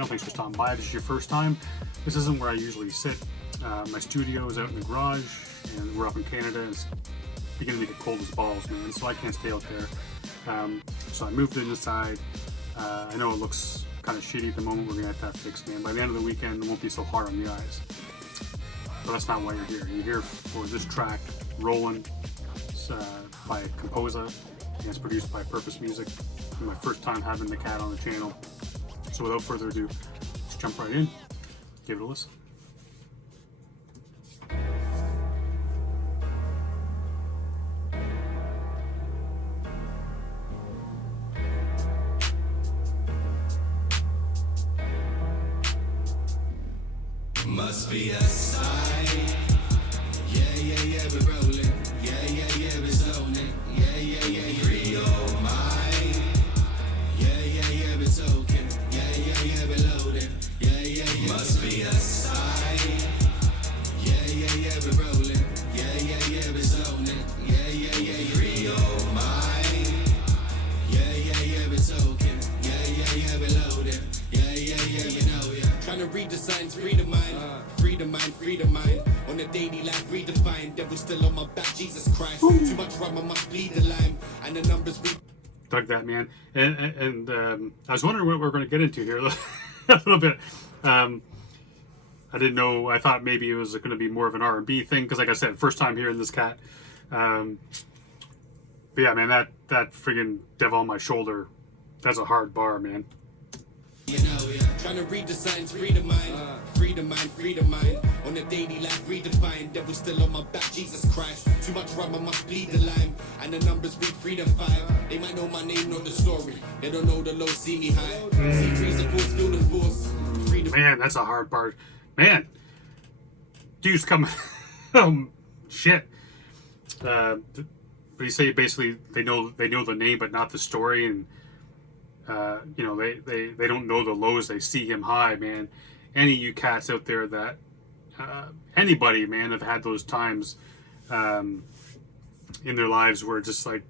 channel. Thanks for stopping by. If this is your first time, this isn't where I usually sit. My studio is out in the garage, and we're up in Canada. It's beginning to get cold as balls, man, so I can't stay out there. So I moved it inside. I know it looks kind of shitty at the moment. We're gonna have that fixed, man. By the end of the weekend, it won't be so hard on the eyes. But that's not why you're here. You're here for this track, Rolling. It's by Komposa, and it's produced by Purpose Music. It's my first time having the cat on the channel. So without further ado, let's jump right in, give it a listen. Must be a sign. Yeah, we're rolling. Yeah, we're zoning. Yeah, free your mind. Yeah, we're token. Yeah, we're loading. Yeah, must be a sign. Yeah, we're rolling. Yeah, we're zoning. Yeah, free your mind. Yeah, we're token. Yeah, we're loading. Yeah, you know, yeah. Trying to read the signs, free the mind. Free the mind. On a daily life, redefined. Devil still on my back, Jesus Christ. Too much rum, I must bleed the lime. And the numbers we Dug that, man. And I was wondering what we're going to get into here a little bit. I didn't know. I thought maybe it was going to be more of an R&B thing because, like I said, first time hearing this cat. But yeah, man, that friggin' devil on my shoulder. That's a hard bar, man. You know, yeah. Trying to read the signs, free the mind. Free the mind. On a daily life, redefined. Devil still on my back, Jesus Christ. Too much rum, I must bleed the lime. And the numbers read 3 to 5. They might know my name, know the story. They don't know the low, see me high. See freeze the force, feel the force. Free the Man, that's a hard part. Man, dude's coming. Shit. But you say basically they know the name, but not the story, and you know, they don't know the lows. They see him high, man. Any of you cats out there that anybody, man, have had those times in their lives where just like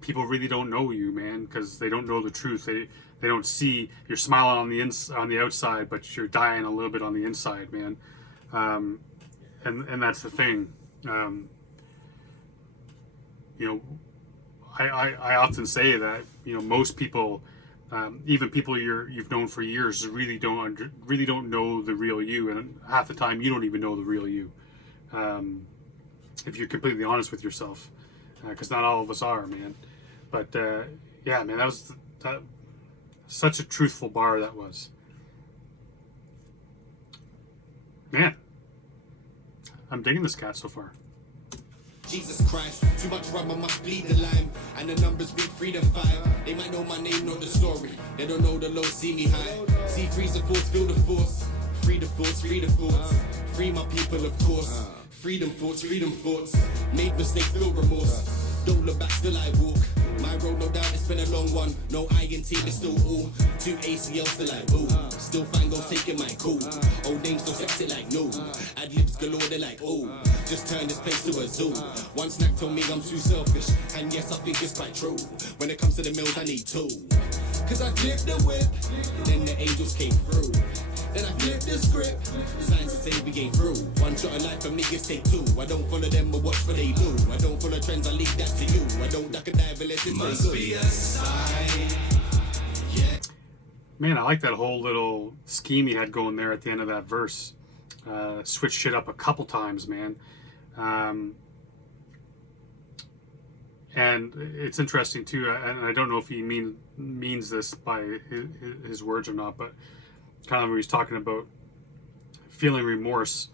people really don't know you, man, because they don't know the truth. They don't see you're smiling on the outside, but you're dying a little bit on the inside, man. And that's the thing. You know, I often say that, you know, most people, even people you've known for years, really don't know the real you, and half the time you don't even know the real you. If you're completely honest with yourself, because not all of us are, man. But yeah, man, that was such a truthful bar that was. Man, I'm digging this cat so far. Jesus Christ, too much rum, I must bleed the lime. And the numbers read 3 to 5. They might know my name, know the story. They don't know the low, see me high. See freeze the force, feel the force. Free the force, free my people, of course. Freedom thoughts. Made mistakes, feel remorse. Don't look back, still I walk. My road, no doubt, it's been a long one. No I and T, but still all. 2 ACL, still I ooh. Still fine, go taking my cool. Old names don't sex it like no. Ad-libs galore, they're like oh. Just turn this place to a zoo. One snack told me I'm too selfish. And yes, I think it's quite true. When it comes to the meals, I need 2. Cause I flipped the whip, then the angels came through. Then I flipped the script, signs to say we ain't through. One shot of life from niggas take 2. I don't follow them or watch what they do. I don't follow trends, I leave that to you. I don't duck a dive unless it's must be a sign. Yeah. Man, I like that whole little scheme he had going there at the end of that verse. Switched shit up a couple times, man. And it's interesting too, and I don't know if he means this by his words or not, but kind of where he's talking about feeling remorse.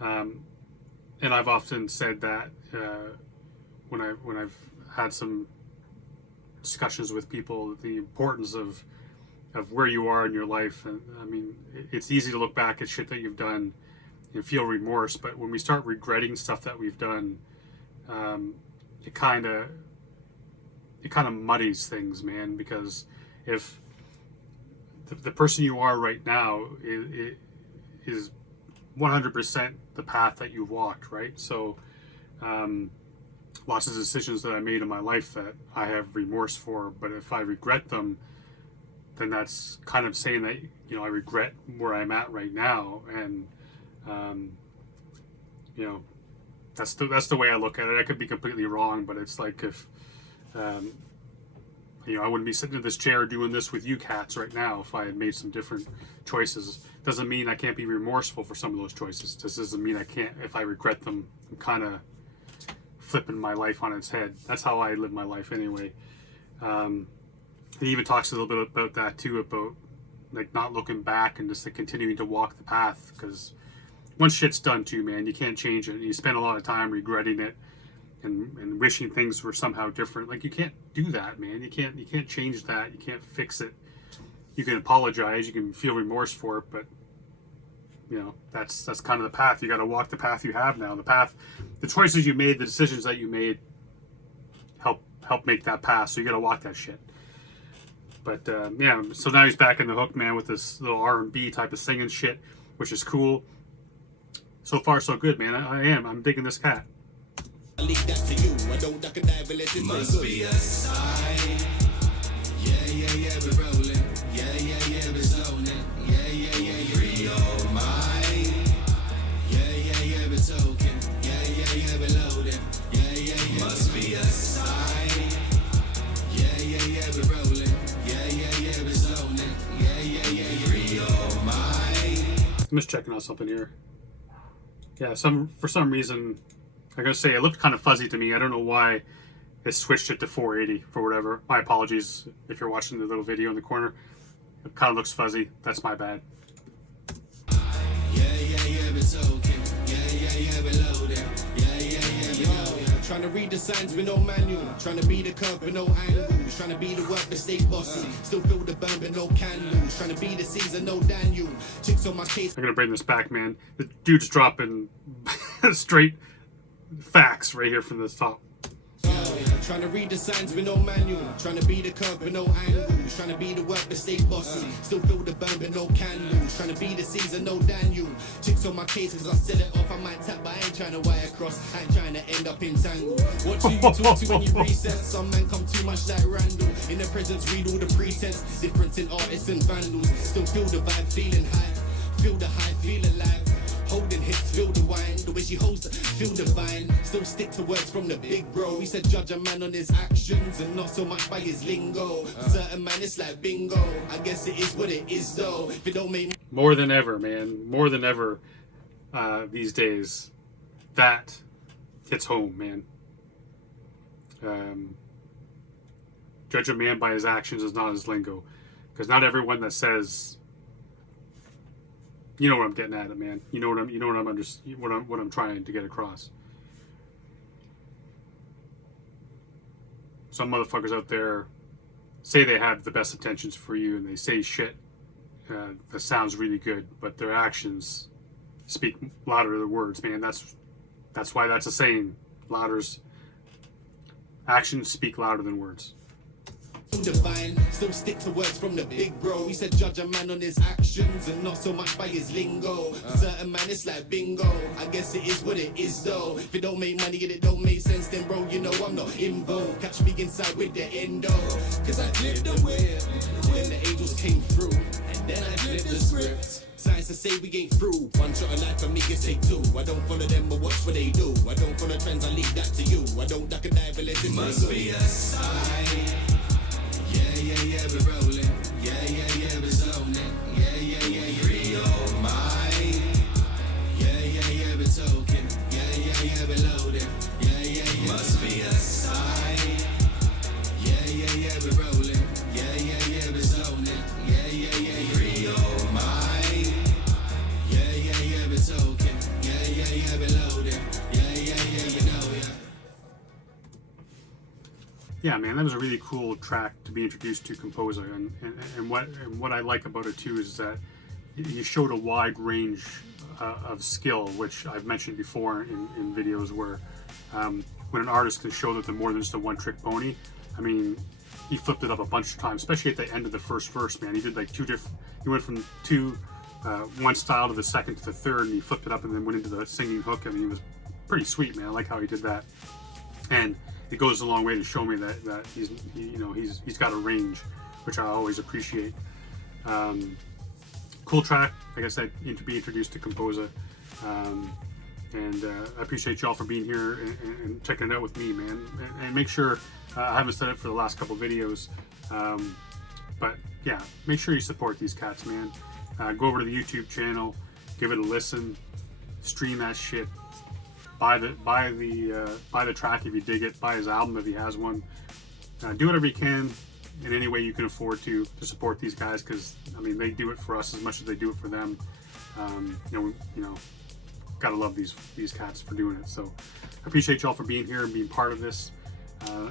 And I've often said that when I've had some discussions with people, the importance of where you are in your life. And I mean, it's easy to look back at shit that you've done and feel remorse, but when we start regretting stuff that we've done, it kind of muddies things, man, because if the person you are right now is 100% the path that you've walked, right? So lots of decisions that I made in my life that I have remorse for, but if I regret them, then that's kind of saying that, you know, I regret where I'm at right now. And, you know, that's the way I look at it. I could be completely wrong, but it's like if, you know, I wouldn't be sitting in this chair doing this with you cats right now if I had made some different choices. Doesn't mean I can't be remorseful for some of those choices. This doesn't mean I can't, if I regret them, I'm kind of flipping my life on its head. That's how I live my life anyway. He even talks a little bit about that too, about like not looking back and just like continuing to walk the path, because once shit's done too, man, you can't change it. And you spend a lot of time regretting it and wishing things were somehow different. Like, you can't do that, man. You can't change that. You can't fix it. You can apologize, you can feel remorse for it, but you know, that's kind of the path. You got to walk the path you have now. The choices you made, the decisions that you made help make that path. So you got to walk that shit. But yeah, so now he's back in the hook, man, with this little R&B type of singing shit, which is cool. So far, so good, man. I'm digging this cat. I leave that to you. I don't duck and dive unless it must be a sign. Yeah, we're rolling. Yeah, we're zoning. Yeah, free your mind. Yeah, we're token. Yeah, we're loading. Yeah, must be a sign. Yeah, we're rolling. Yeah, we're zoning. Yeah, free your mind. I'm just checking out something here. Yeah, for some reason, I gotta say, it looked kind of fuzzy to me. I don't know why it switched it to 480 for whatever. My apologies if you're watching the little video in the corner. It kind of looks fuzzy. That's my bad. Yeah, we're talking. Yeah, we're loading. Yeah. Trying to read the signs with no manual. Trying to be the curve with no angles. Trying to be the work but stay bossy. Still feel the burn but no candles. Trying to be the Caesar, no Daniel. Chicks on my case. I'm gonna bring this back, man. The dude's dropping straight facts right here from the top. Trying to read the signs with no manual. Trying to be the curve but no angles. Trying to be the work but stay bossy. Still feel the burn but no candles. Trying to be the Caesar, no Daniel. Chicks on my case cause I set it off. I might tap but I ain't trying to wire cross. I ain't trying to end up entangled. What do you talk to when you recess? Some men come too much like Randall. In the presence read all the pretense. Difference in artists and vandals. Still feel the vibe, feeling high. Feel the high, feel alive. Holding hits, feel the wine. The way she holds it, feel divine. Still stick to words from the big bro. He said judge a man on his actions and not so much by his lingo. Certain man, it's like bingo. I guess it is what it is though. If it don't make more than ever, man. More than ever these days. That hits home, man. Judge a man by his actions is not his lingo. Because not everyone that says, you know what I'm getting at it, man. You know what I'm trying to get across. Some motherfuckers out there say they have the best intentions for you, and they say shit that sounds really good, but their actions speak louder than words, man. That's why that's a saying. Actions speak louder than words. divine, still stick to words from the big bro. He said judge a man on his actions and not so much by his lingo. Certain man, it's like bingo. I guess it is what it is though. If it don't make money and it don't make sense, then bro, you know I'm not involved. Catch me inside with the endo. Cause I flipped the whip when the angels came through. And then I flipped the script. Science to say we ain't through. One shot of life for me can take two. I don't follow them but watch what they do. I don't follow trends, I leave that to you. I don't duck and dive unless it must be a sign. Yeah, we're rolling. Yeah, we're zoning. Yeah, free your mind. Yeah, we're token. Yeah, we're loading. Yeah, must be a sign. Yeah, we're rolling. Yeah, we're zoning. Yeah, free your mind. Yeah, we're token. Yeah, we're loading. Yeah, you know, yeah. Yeah, man, that was a really cool track to be introduced to Komposa, and what I like about it too is that you showed a wide range of skill, which I've mentioned before in videos where when an artist can show that they're more than just a one-trick pony. I mean, he flipped it up a bunch of times, especially at the end of the first verse, man. He did like he went from one style to the second to the third, and he flipped it up and then went into the singing hook. I mean, it was pretty sweet, man. I like how he did that, and it goes a long way to show me that he's got a range which I always appreciate. Cool track, like I said, to be introduced to Komposa. And I appreciate y'all for being here and checking it out with me, man. And make sure, I haven't said it for the last couple videos, but yeah, make sure you support these cats, man. Go over to the YouTube channel, give it a listen, stream that shit, buy the track if you dig it, buy his album if he has one. Do whatever you can in any way you can afford to support these guys, because I mean they do it for us as much as they do it for them. You know, gotta love these cats for doing it. So I appreciate y'all for being here and being part of this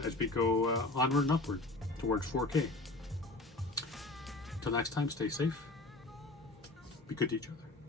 as we go onward and upward towards 4K. Until next time, stay safe, be good to each other.